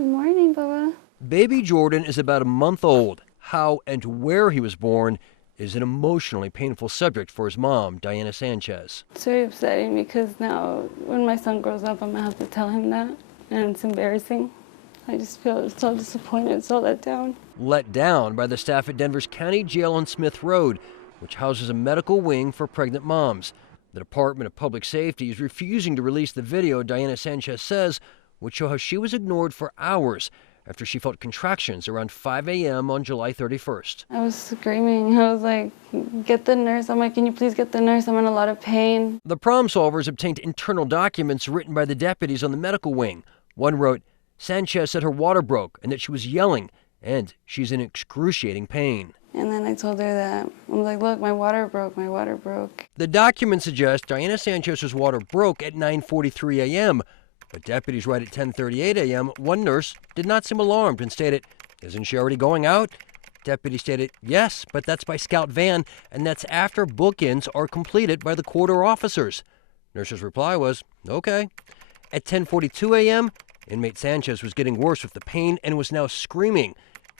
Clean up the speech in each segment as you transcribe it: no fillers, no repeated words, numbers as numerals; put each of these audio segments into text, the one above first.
Good morning, Bubba. Baby Jordan is about a month old. How and where he was born is an emotionally painful subject for his mom, Diana Sanchez. It's very upsetting because now when my son grows up, I'm going to have to tell him that, and it's embarrassing. I just feel so disappointed, so let down. Let down by the staff at Denver's County Jail on Smith Road, which houses a medical wing for pregnant moms. The Department of Public Safety is refusing to release the video Diana Sanchez says would show how she was ignored for hours after she felt contractions around 5 a.m. on July 31st. I was screaming. I was like, get the nurse. I'm like, can you please get the nurse? I'm in a lot of pain. The problem solvers obtained internal documents written by the deputies on the medical wing. One wrote, Sanchez said her water broke and that she was yelling, and she's in excruciating pain. And then I told her that, I was like, look, my water broke. The documents suggest Diana Sanchez's water broke at 9:43 a.m., but deputies write at 10:38 a.m. One nurse did not seem alarmed and stated, isn't she already going out? Deputy stated, yes, but that's by scout van, and that's after bookends are completed by the quarter officers. Nurse's reply was, okay. At 10:42 a.m., inmate Sanchez was getting worse with the pain and was now screaming.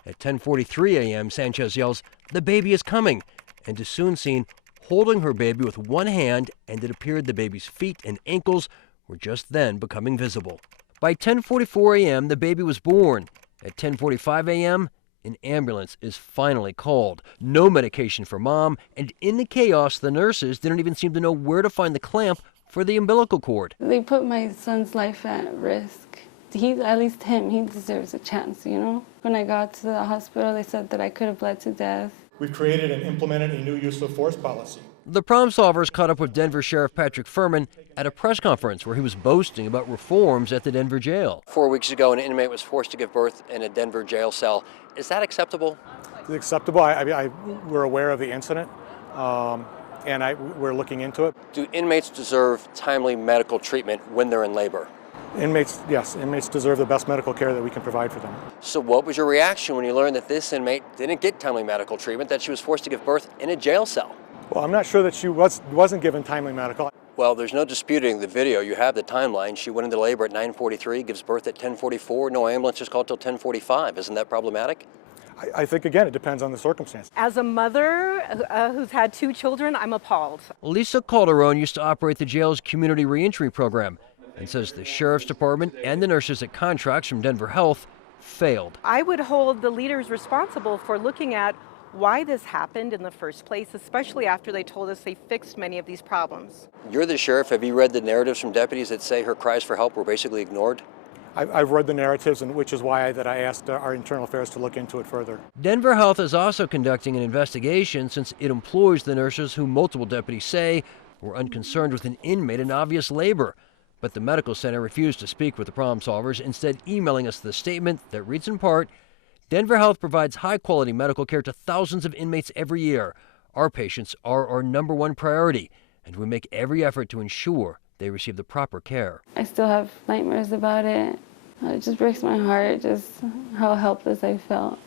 At 10:43 a.m., Sanchez yells, the baby is coming, and is soon seen holding her baby with one hand, and it appeared the baby's feet and ankles were just then becoming visible. By 10:44 a.m., the baby was born. At 10:45 a.m., an ambulance is finally called. No medication for mom, and in the chaos, the nurses didn't even seem to know where to find the clamp for the umbilical cord. They put my son's life at risk. At least him, he deserves a chance, you know? When I got to the hospital, they said that I could have bled to death. We've created and implemented a new use of force policy. The problem solvers caught up with Denver Sheriff Patrick Furman at a press conference where he was boasting about reforms at the Denver jail. 4 weeks ago, an inmate was forced to give birth in a Denver jail cell. Is that acceptable? It's acceptable. We're aware of the incident, and we're looking into it. Do inmates deserve timely medical treatment when they're in labor? Yes, inmates deserve the best medical care that we can provide for them. So what was your reaction when you learned that this inmate didn't get timely medical treatment, that she was forced to give birth in a jail cell? Well, I'm not sure that she wasn't given timely medical. Well, there's no disputing the video. You have the timeline. She went into labor at 9:43, gives birth at 10:44. No ambulance is called till 10:45. Isn't that problematic? I think, again, it depends on the circumstance. As a mother who's had 2 children, I'm appalled. Lisa Calderon used to operate the jail's community reentry program and says the sheriff's department and the nurses at contracts from Denver Health failed. I would hold the leaders responsible for looking at why this happened in the first place, especially after they told us they fixed many of these problems. You're the sheriff. Have you read the narratives from deputies that say her cries for help were basically ignored? I've read the narratives, and which is why I asked our internal affairs to look into it further. Denver Health is also conducting an investigation since it employs the nurses who multiple deputies say were unconcerned with an inmate in obvious labor. But the medical center refused to speak with the problem solvers, instead emailing us the statement that reads in part, Denver Health provides high-quality medical care to thousands of inmates every year. Our patients are our #1 priority, and we make every effort to ensure they receive the proper care. I still have nightmares about it. It just breaks my heart, just how helpless I felt.